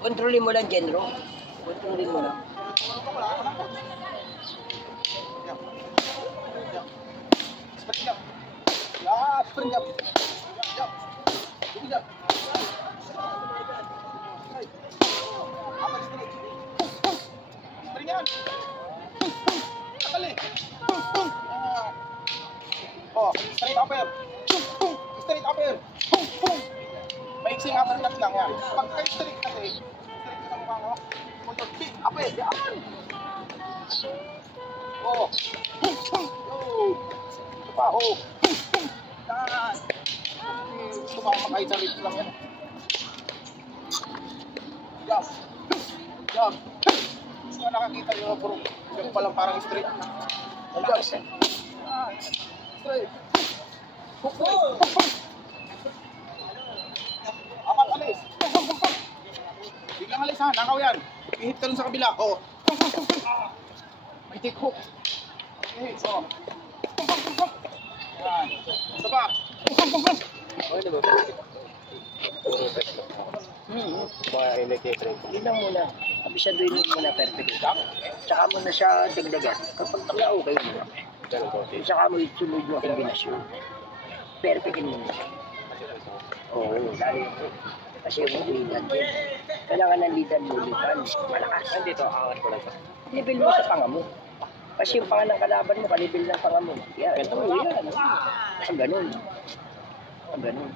Kontrolin mo lang, Genro. Kontrolin mo lang. Oh, straight upper. Straight upper. Maiksing upper cut lang yan. Pag kayo straight kasi, straight ka sa mukha mo. Punto, big upper. Yan. Oh. Oh. Ito pa, oh. Yan. Tumapakay sa lips lang yan. Jump. Jump. Kung nakakita nyo, puro yung palang parang straight. Jump. Straight. Apat alis. Biglang alis ha, nakaw yan. I-hit ka dun sa kabila. Oh. May take hook. I-hit, oh. Yan. Isa pa. Tignan muna. Abisaduhin mo muna perfect. Tsaka mo na siya dagdagan. Kapag tala okay mo. Tsaka mo isunod yung kombinasyon. Perfectin mo na siya. Oo, lalo yun. Kasi yung lidan din. Kailangan ng lidan mo lidan. Malakas. Dito, angat ko lang ito. Level mo sa panga mo. Kasi yung panga ng kalaban mo, kalibil ng panga mo. Yan. Ito mo yan. Ang ganun. Ang ganun.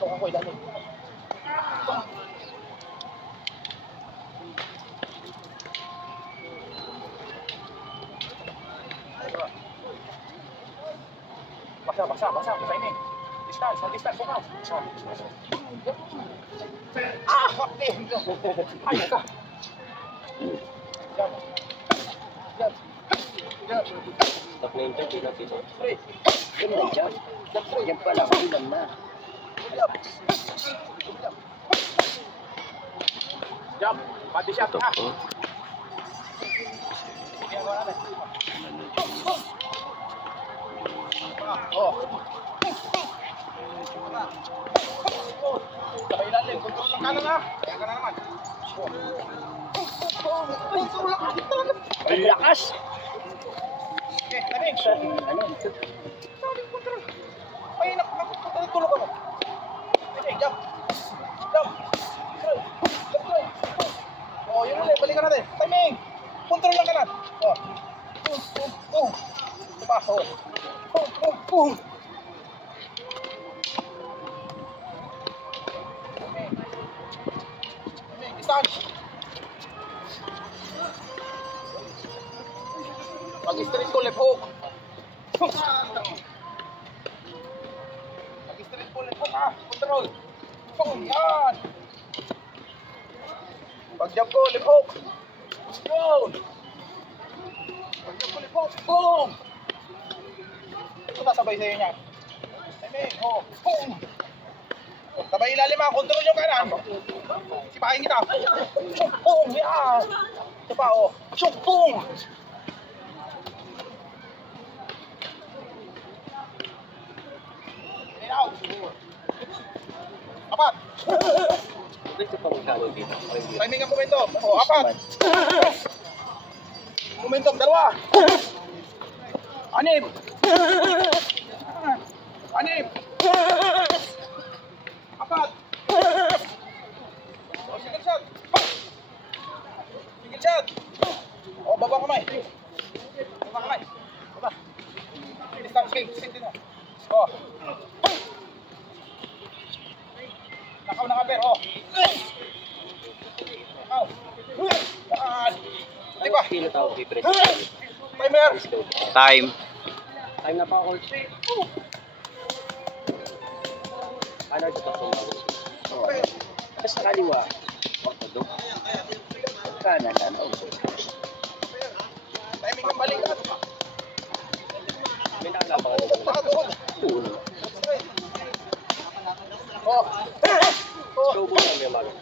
So, ako ilalim. Basa ini. Distance, fokus. Okey. Ayo ka. Jam. Tak lento, tidak bisa. Ini jam. Jam pala ulam na. Jam. Mati siya ha. Oh. Sabay ilalim, kontrol lang kanan ha. Kaya ka na naman. Kontrol lang kanan talaga. Ang lakas. Okay, lamig. Ano? Kontrol. Ay, tulog ako. Okay, jump. Jump. Control. Oh, yun ulit. Balikan natin. Timing. Kontrol lang kanan. Oh. Ito pa. Oh. Boom. Distance. Pag-straight ko, left hook. Pag-straight ko, left hook ha. Control. Boom. Yan. Pag-jump ko, left hook. Yun. Pag-jump ko, left hook. Boom. Ito sabay sa'yo niya. Amen. Oh. Boom. Sabay ilalim ha. Control yung kanan. Sipahin kita. Shoot. Boom. Yan. Ito pa oh. Shoot. Boom. In out. Apat. Timing ang momentum. Oh, apat. Momentum. Dalawa. Anim. Apat. Oh, single shot. Single shot. Oh, baba kamay. Baba. Distance kick. Sit din mo. Oh. Nakaw na kaper. Oh. Nakaw. Diba? Timer. Time na pa ako. Ano ito pa? Tapos sa kaliwa. Ortodok. Kanan na. Timing ng balikat. May nakalaban ka doon. Uno. Oh. Show mo lang yung mga.